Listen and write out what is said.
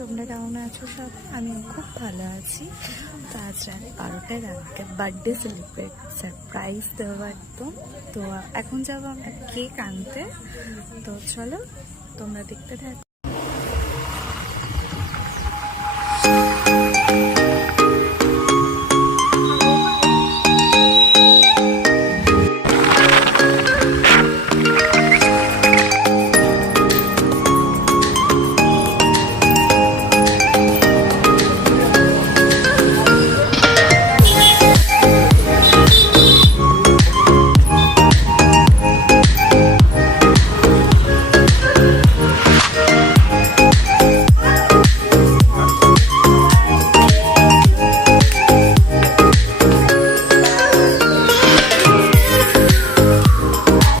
তোমরা কেমন আছো সব? আমিও খুব ভালো আছি। তো আজ রাত 12টায় রাতকে বার্থডে সেলিব্রেট সারপ্রাইজ দেবো একদম। তো এখন যাবো আমরা কেক আনতে। তো চলো তোমরা দেখতে থাকো।